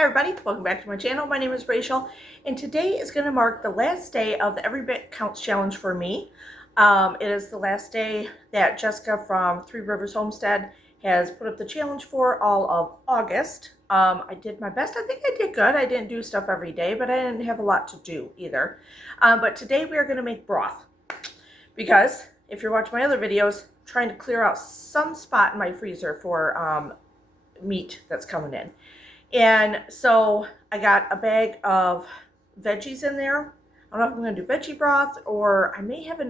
Hi everybody, welcome back to my channel. My name is Rachel, and today is going to mark the last day of the Every Bit Counts Challenge for me. It is the last day that Jessica from Three Rivers Homestead has put up the challenge for all of August. I did my best. I think I did good. I didn't do stuff every day, but I didn't have a lot to do either. But today we are going to make broth, because if you're watching my other videos, I'm trying to clear out some spot in my freezer for meat that's coming in. And so I got a bag of veggies in there. I don't know if I'm going to do veggie broth, or I may have a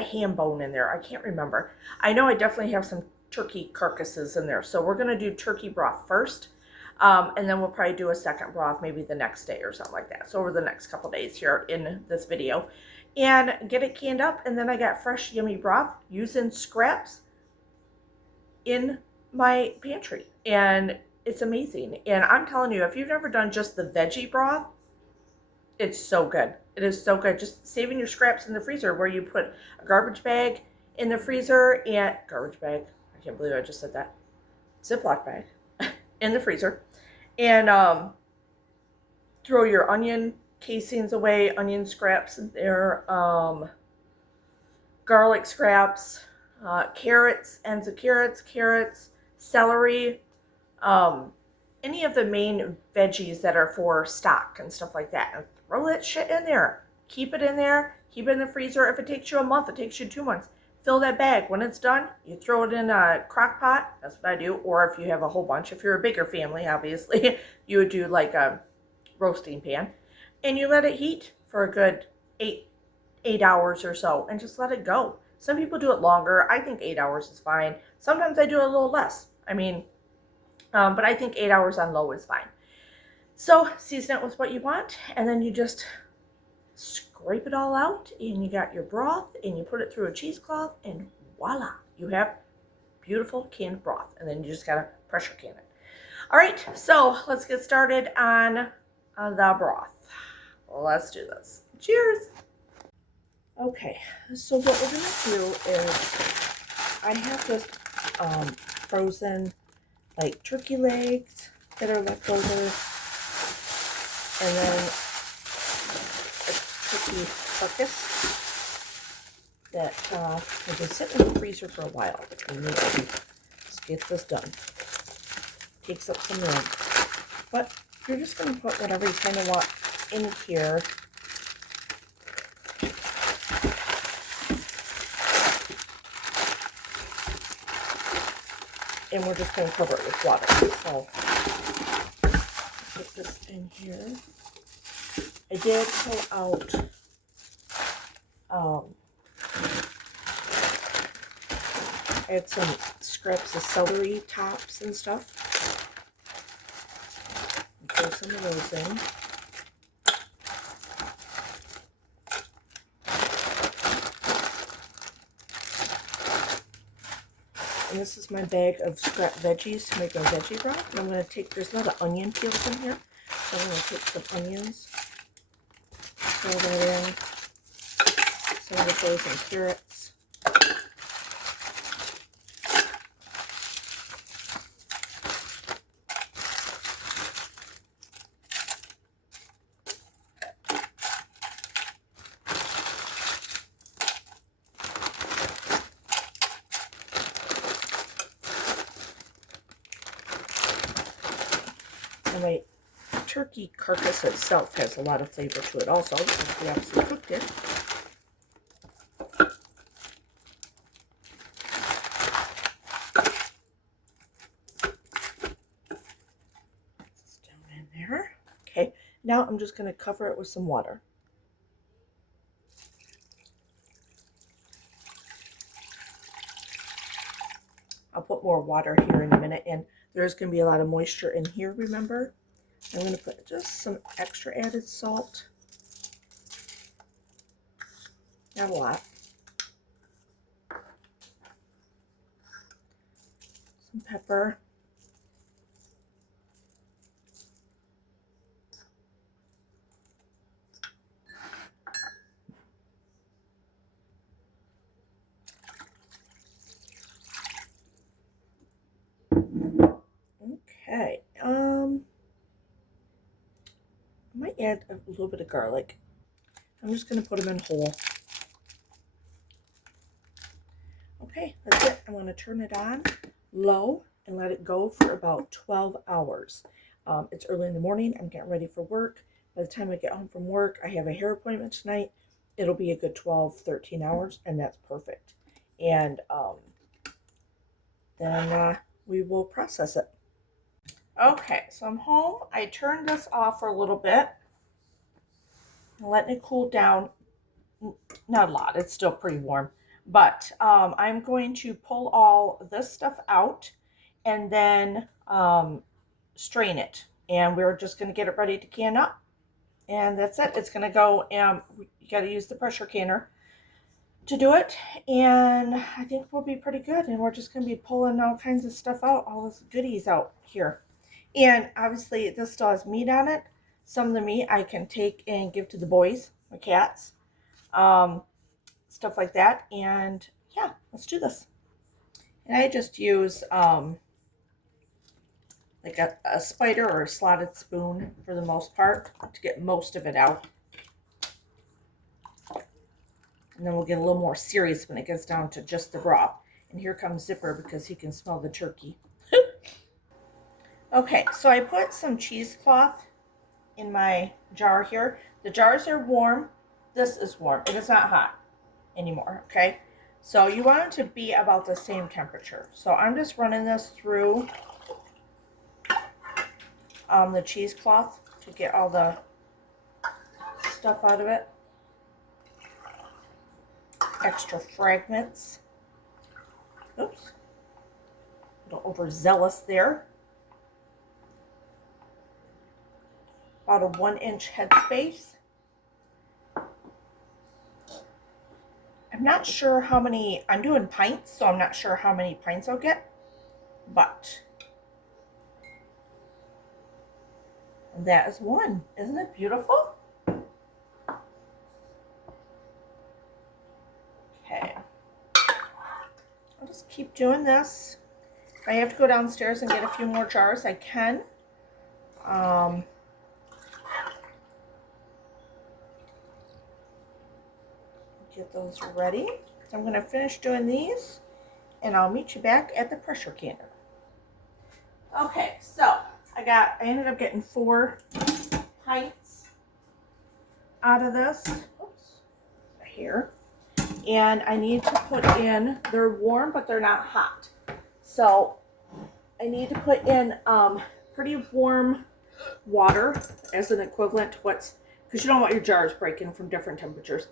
ham bone in there. I can't remember. I know I definitely have some turkey carcasses in there. So we're going to do turkey broth first. And then we'll probably do a second broth maybe the next day or something like that. So over the next couple days here in this video. And get it canned up. And then I got fresh yummy broth using scraps in my pantry. And it's amazing. And I'm telling you, if you've never done just the veggie broth, it's so good. It is so good. Just saving your scraps in the freezer, where you put a garbage bag in the freezer and garbage bag. I can't believe I just said that. Ziploc bag in the freezer, and throw your onion casings away, onion scraps in there, garlic scraps, carrots, ends of carrots, celery, any of the main veggies that are for stock and stuff like that, and throw that shit in there. Keep it in there. Keep it in the freezer. If it takes you a month, it takes you 2 months. Fill that bag. When it's done, you throw it in a crock pot. That's what I do. Or if you have a whole bunch, if you're a bigger family, obviously, you would do like a roasting pan, and you let it heat for a good eight hours or so, and just let it go. Some people do it longer. I think 8 hours is fine. Sometimes I do a little less. I mean, but I think 8 hours on low is fine. So season it with what you want, and then you just scrape it all out, and you got your broth, and you put it through a cheesecloth, and voila, you have beautiful canned broth. And then you just gotta pressure can it. All right, so let's get started on the broth. Let's do this. Cheers. Okay, so what we're gonna do is, I have just frozen like turkey legs that are left over, and then a turkey carcass that has been sitting in the freezer for a while. We need to just get this done. Takes up some room, but you're just going to put whatever you kind of want in here. And we're just going to cover it with water. So, put this in here. I did pull out I had some scraps of celery tops and stuff. Throw some of those in. And this is my bag of scrap veggies to make a veggie broth. And I'm going to take, there's a lot of onion peels in here. So I'm going to take some onions, throw that in, some of those and carrots. And my turkey carcass itself has a lot of flavor to it also, since we obviously cooked it. This down in there. Okay, now I'm just going to cover it with some water. I'll put more water here in a minute, and there's going to be a lot of moisture in here, remember? I'm going to put just some extra added salt. Not a lot. Some pepper. Okay. might add a little bit of garlic. I'm just going to put them in whole. Okay, that's it. I'm going to turn it on low and let it go for about 12 hours. It's early in the morning. I'm getting ready for work. By the time I get home from work, I have a hair appointment tonight. It'll be a good 12, 13 hours, and that's perfect. And then we will process it. Okay, so I'm home. I turned this off for a little bit. I'm letting it cool down. Not a lot. It's still pretty warm. But I'm going to pull all this stuff out and then strain it. And we're just going to get it ready to can up. And that's it. It's going to go, you got to use the pressure canner to do it. And I think we'll be pretty good. And we're just going to be pulling all kinds of stuff out, all this goodies out here. And obviously this still has meat on it. Some of the meat I can take and give to the boys, my cats, stuff like that. And yeah, let's do this. And I just use like a spider or a slotted spoon for the most part to get most of it out. And then we'll get a little more serious when it gets down to just the broth. And here comes Zipper because he can smell the turkey. Okay, so I put some cheesecloth in my jar here. The jars are warm. This is warm. It is not hot anymore, okay? So you want it to be about the same temperature. So I'm just running this through the cheesecloth to get all the stuff out of it. Extra fragments. Oops. A little overzealous there. About a 1-inch headspace. I'm not sure how many, I'm doing pints, so I'm not sure how many pints I'll get, but that is one. Isn't it beautiful? Okay. I'll just keep doing this. If I have to go downstairs and get a few more jars, I can. Get those ready. So I'm going to finish doing these and I'll meet you back at the pressure canner. Okay, so I ended up getting 4 pints out of this. Oops, here. And I need to put in, they're warm but they're not hot. So I need to put in pretty warm water as an equivalent to what's, because you don't want your jars breaking from different temperatures.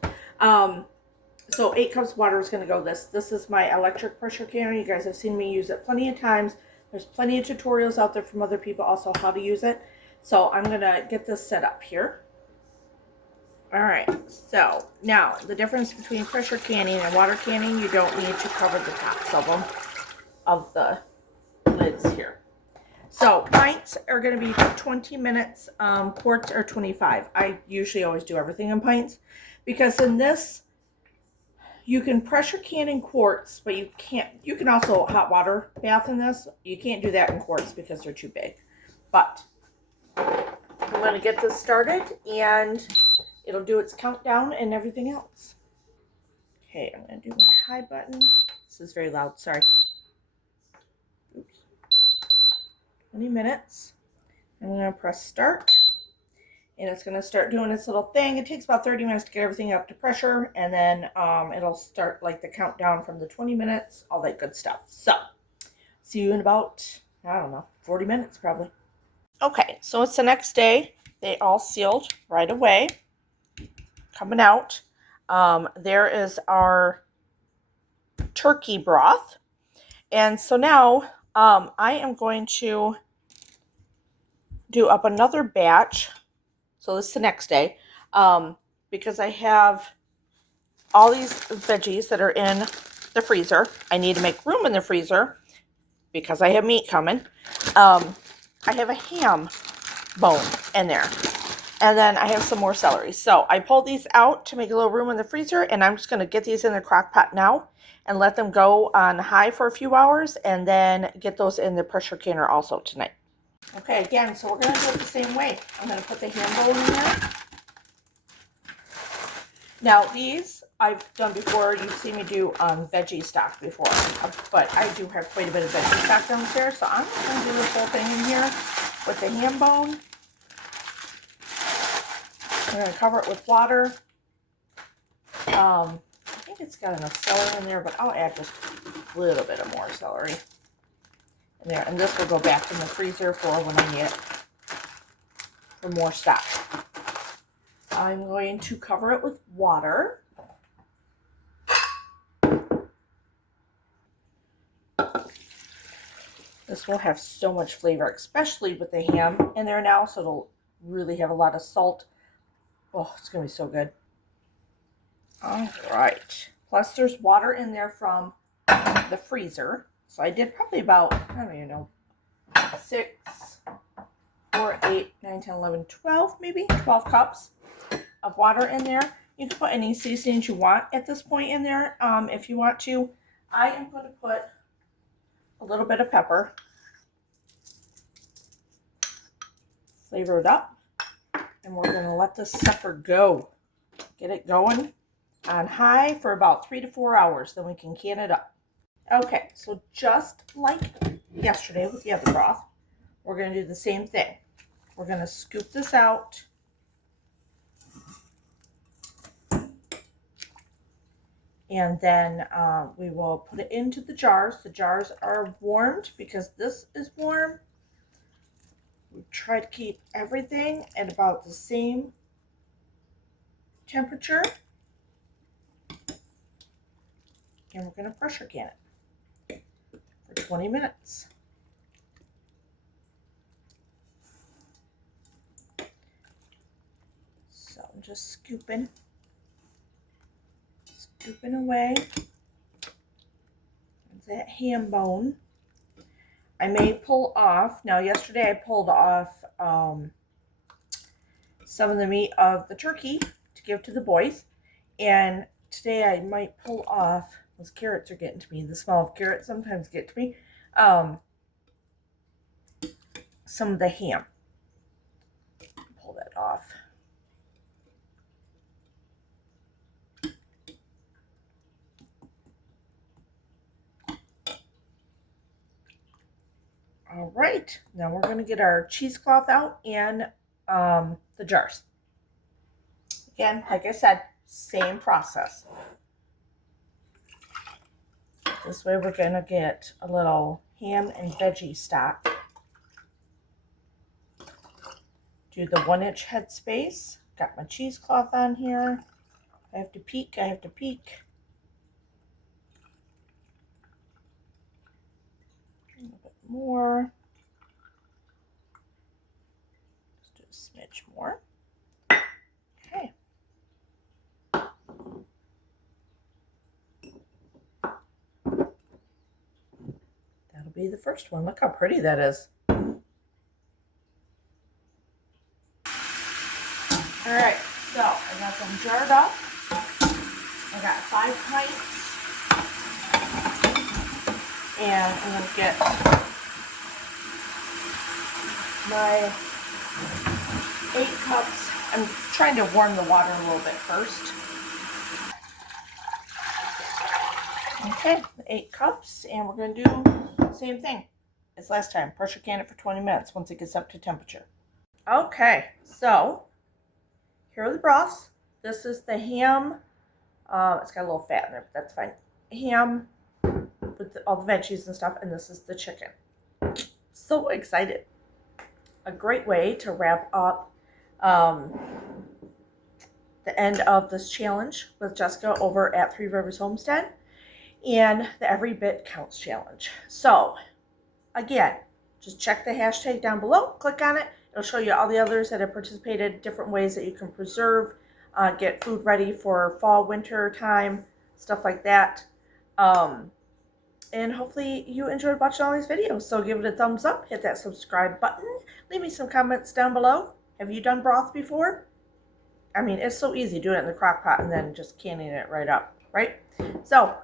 So 8 cups of water is going to go this. This is my electric pressure canner. You guys have seen me use it plenty of times. There's plenty of tutorials out there from other people also how to use it. So I'm going to get this set up here. All right. So now the difference between pressure canning and water canning, you don't need to cover the tops of them, of the lids here. So pints are going to be 20 minutes. Quarts are 25. I usually always do everything in pints because in this, you can pressure can in quarts, but you can't, you can also hot water bath in this. You can't do that in quarts because they're too big. But I'm going to get this started and it'll do its countdown and everything else. Okay, I'm going to do my high button. This is very loud, sorry. Oops. 20 minutes. I'm going to press start. And it's going to start doing its little thing. It takes about 30 minutes to get everything up to pressure. And then it'll start like the countdown from the 20 minutes, all that good stuff. So, see you in about, I don't know, 40 minutes probably. Okay, so it's the next day. They all sealed right away. Coming out. There is our turkey broth. And so now I am going to do up another batch. So this is the next day, because I have all these veggies that are in the freezer. I need to make room in the freezer because I have meat coming. I have a ham bone in there. And then I have some more celery. So I pulled these out to make a little room in the freezer, and I'm just going to get these in the crock pot now and let them go on high for a few hours and then get those in the pressure canner also tonight. Okay, again, so we're going to do it the same way. I'm going to put the ham bone in there. Now, these I've done before. You've seen me do veggie stock before, but I do have quite a bit of veggie stock downstairs, so I'm just going to do this whole thing in here with the ham bone. I'm going to cover it with water. I think it's got enough celery in there, but I'll add just a little bit of more celery in there. And this will go back in the freezer for when I need it for more stock. I'm going to cover it with water. This will have so much flavor, especially with the ham in there now, so it'll really have a lot of salt. Oh, it's going to be so good. All right. Plus, there's water in there from the freezer. So I did probably about, I don't even know, 6, 4, 8, 9, 10, 11, 12, maybe 12 cups of water in there. You can put any seasonings you want at this point in there if you want to. I am going to put a little bit of pepper. Flavor it up. And we're going to let this sucker go. Get it going on high for about 3 to 4 hours. Then we can can it up. Okay, so just like yesterday with the other broth, we're going to do the same thing. We're going to scoop this out. And then we will put it into the jars. The jars are warmed because this is warm. We try to keep everything at about the same temperature. And we're going to pressure can it for 20 minutes. So I'm just scooping away that ham bone. I may pull off. Now, yesterday I pulled off some of the meat of the turkey to give to the boys. And today I might pull off, those carrots are getting to me. The smell of carrots sometimes get to me. Some of the ham. Pull that off. All right, now we're going to get our cheesecloth out and the jars. Again, like I said, same process. This way we're going to get a little ham and veggie stock. Do the 1-inch headspace. Got my cheesecloth on here. I have to peek. A little bit more. Let's do a smidge more. Okay. That'll be the first one. Look how pretty that is. All right, so I got them jarred up. I got 5 pints. And I'm going to get my 8 cups. I'm trying to warm the water a little bit first. Okay, 8 cups, and we're going to do the same thing as last time. Pressure can it for 20 minutes once it gets up to temperature. Okay, so here are the broths. This is the ham. It's got a little fat in there, but that's fine. Ham with all the veggies and stuff, and this is the chicken. So excited. A great way to wrap up the end of this challenge with Jessica over at Three Rivers Homestead and the Every Bit Counts Challenge. So again, just check the hashtag down below, click on it. It'll show you all the others that have participated, different ways that you can preserve, get food ready for fall, winter time, stuff like that. And hopefully you enjoyed watching all these videos. So give it a thumbs up, hit that subscribe button, leave me some comments down below. Have you done broth before? I mean, it's so easy doing it in the crock pot and then just canning it right up, right? So,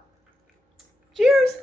cheers!